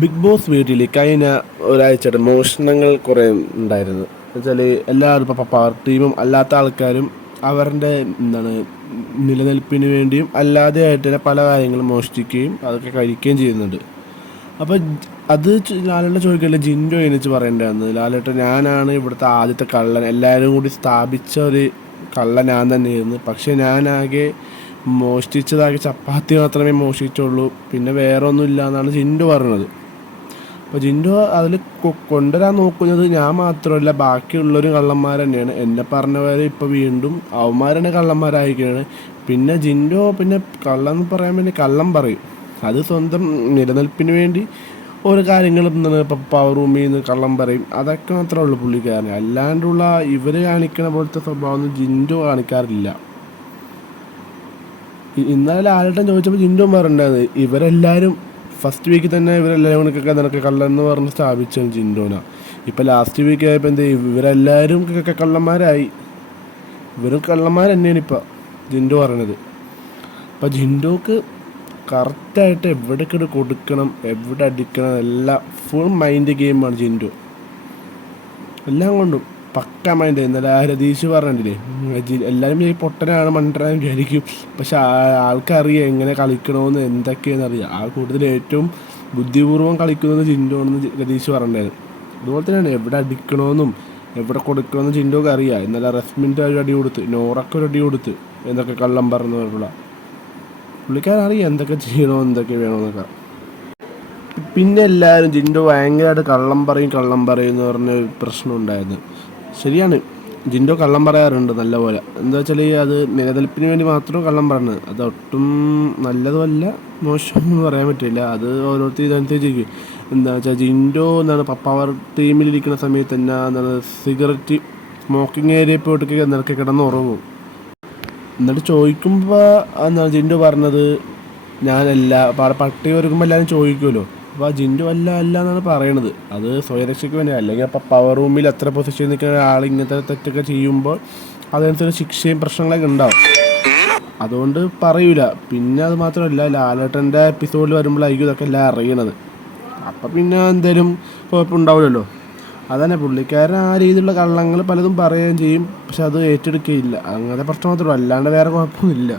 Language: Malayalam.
ബിഗ് ബോസ് വീട്ടിൽ കഴിഞ്ഞ ഒരാഴ്ചയുടെ മോഷണങ്ങൾ കുറേ ഉണ്ടായിരുന്നു. എന്നുവെച്ചാൽ എല്ലാവരും ഇപ്പോൾ പവർ ടീമും അല്ലാത്ത ആൾക്കാരും അവരുടെ നിലനിൽപ്പിന് വേണ്ടിയും അല്ലാതെ ആയിട്ട് തന്നെ പല കാര്യങ്ങളും മോഷ്ടിക്കുകയും അതൊക്കെ കഴിക്കുകയും ചെയ്യുന്നുണ്ട്. അപ്പോൾ അത് ലാലേട്ടൻ ചോദിക്കല്ലേ, ജിൻഡോ എണിച്ച് പറയേണ്ടതെന്ന്. ലാലേട്ടൻ ഞാനാണ് ഇവിടുത്തെ ആദ്യത്തെ കള്ളൻ, എല്ലാവരും കൂടി സ്ഥാപിച്ച ഒരു കള്ളൻ ഞാൻ തന്നെയായിരുന്നു. പക്ഷേ ഞാനാകെ മോഷ്ടിച്ചതാകെ ചപ്പാത്തി മാത്രമേ മോഷ്ടിച്ചുള്ളൂ, പിന്നെ വേറെ ഒന്നും ഇല്ല എന്നാണ് ജിൻഡോ പറഞ്ഞത്. അപ്പോൾ ജിൻഡോ അതിൽ കൊണ്ടുവരാൻ നോക്കുന്നത് ഞാൻ മാത്രമല്ല, ബാക്കിയുള്ളൊരു കള്ളന്മാർ തന്നെയാണ്. എന്നെ പറഞ്ഞവരെ ഇപ്പോൾ വീണ്ടും അവന്മാർ തന്നെ കള്ളന്മാരായിരിക്കുകയാണ്. പിന്നെ ജിൻഡോ പിന്നെ കള്ളം പറയാൻ വേണ്ടി കള്ളം പറയും. അത് സ്വന്തം നിലനിൽപ്പിന് വേണ്ടി ഓരോ കാര്യങ്ങളും ഇപ്പോൾ പവർ റൂമിൽ നിന്ന് കള്ളം പറയും. അതൊക്കെ മാത്രമേ ഉള്ളൂ പുള്ളിക്കാരന്. അല്ലാണ്ടുള്ള ഇവർ കാണിക്കുന്ന പോലത്തെ സ്വഭാവമൊന്നും ജിൻഡോ കാണിക്കാറില്ല. ഇന്നലെ ലാലേട്ടൻ ചോദിച്ചപ്പോൾ ജിൻഡോ പറഞ്ഞിട്ടുണ്ടായിരുന്നു, ഇവരെല്ലാവരും ഫസ്റ്റ് വീക്കിൽ തന്നെ ഇവരെല്ലാവരും കൂടിയൊക്കെ നിനക്ക് കള്ളെന്ന് പറഞ്ഞ് സ്ഥാപിച്ചാണ് ജിൻഡോന. ഇപ്പോൾ ലാസ്റ്റ് വീക്ക് ആയപ്പോൾ എന്ത് ഇവരെല്ലാവരും കള്ളന്മാരായി. ഇവരും കള്ളന്മാർ തന്നെയാണ് ഇപ്പോൾ ജിൻഡോ പറഞ്ഞത്. അപ്പോൾ ജിൻഡോക്ക് കറക്റ്റായിട്ട് എവിടേക്കിടെ കൊടുക്കണം, എവിടെ അടിക്കണം, എല്ലാം ഫുൾ മൈൻഡ് ഗെയിമാണ് ജിൻഡോ. എല്ലാം കൊണ്ടും പക്ക മൈൻഡ്. ഇന്നലെ രതീഷ് പറഞ്ഞില്ലേ, എല്ലാവരും ഈ പൊട്ടനാണ് മണ്ടനാണ് വിചാരിക്കും, പക്ഷെ ആൾക്കറിയാം എങ്ങനെ കളിക്കണമെന്ന്, എന്തൊക്കെയാണെന്ന് അറിയാം. ആ കൂടുതൽ ഏറ്റവും ബുദ്ധിപൂർവ്വം കളിക്കുന്നത് ജിൻഡോ ആണെന്ന് രതീഷ് പറഞ്ഞിട്ടുണ്ടായിരുന്നു. അതുപോലെ തന്നെയാണ് എവിടെ അടിക്കണമെന്നും എവിടെ കൊടുക്കണമെന്നും ജിൻഡോക്ക് അറിയാം. ഇന്നലെ റസ്മിൻ്റെ ഒരു അടി കൊടുത്ത്, നോറൊക്കെ ഒരു അടി കൊടുത്ത്, എന്തൊക്കെ കള്ളം പറഞ്ഞുള്ള പുള്ളിക്കാരൻ അറിയാം എന്തൊക്കെ ചെയ്യണോ എന്തൊക്കെ വേണമെന്നൊക്കെ. പിന്നെ എല്ലാവരും ജിൻഡോ ഭയങ്കരമായിട്ട് കള്ളം പറയും എന്ന് പറഞ്ഞ പ്രശ്നം ഉണ്ടായിരുന്നു. ശരിയാണ്, ജിൻഡോ കള്ളം പറയാറുണ്ട് നല്ലപോലെ. എന്താ വെച്ചാൽ അത് നിലനിൽപ്പിന് വേണ്ടി മാത്രം കള്ളം പറയുന്നത്. അത് ഒട്ടും നല്ലതുമല്ല മോശമെന്ന് പറയാൻ പറ്റില്ല. അത് ഓരോരുത്തർ ഇതനുസരിച്ചിരിക്കും. എന്താ വെച്ചാൽ ജിൻഡോ പവർ ടീമിലിരിക്കുന്ന സമയത്ത് തന്നെ സിഗരറ്റ് സ്മോക്കിംഗ് ഏരിയയിൽ പോയിട്ടൊക്കെ നിനക്ക് കിടന്നുറങ്ങും. എന്നിട്ട് ചോദിക്കുമ്പോൾ ജിൻഡോ പറഞ്ഞത് ഞാനല്ല. പട്ടി ഒരുക്കുമ്പോൾ എല്ലാവരും ചോദിക്കുമല്ലോ, അപ്പോൾ ജിൻഡോ അല്ല എന്നാണ് പറയണത്. അത് സ്വയരക്ഷയ്ക്ക് വേണ്ടി. അല്ലെങ്കിൽ അപ്പോൾ പവർ റൂമിൽ എത്ര പൊസിഷൻ നിൽക്കുന്ന ഒരാൾ ഇങ്ങനത്തെ തെറ്റൊക്കെ ചെയ്യുമ്പോൾ അതനുസരിച്ച് ശിക്ഷയും പ്രശ്നങ്ങളൊക്കെ ഉണ്ടാവും. അതുകൊണ്ട് പറയൂല. പിന്നെ അത് മാത്രമല്ല, ലാലേട്ടൻ്റെ എപ്പിസോഡിൽ വരുമ്പോഴായിരിക്കും ഇതൊക്കെ എല്ലാം അറിയണത്. അപ്പം പിന്നെ എന്തേലും കുഴപ്പമുണ്ടാവില്ലല്ലോ. അതന്നെ, പുള്ളിക്കാരൻ ആ രീതിയിലുള്ള കള്ളങ്ങൾ പലതും പറയുകയും ചെയ്യും, പക്ഷെ അത് ഏറ്റെടുക്കുകയില്ല. അങ്ങനത്തെ പ്രശ്നം മാത്രമേ ഉള്ളൂ, അല്ലാണ്ട് വേറെ കുഴപ്പമൊന്നുമില്ല.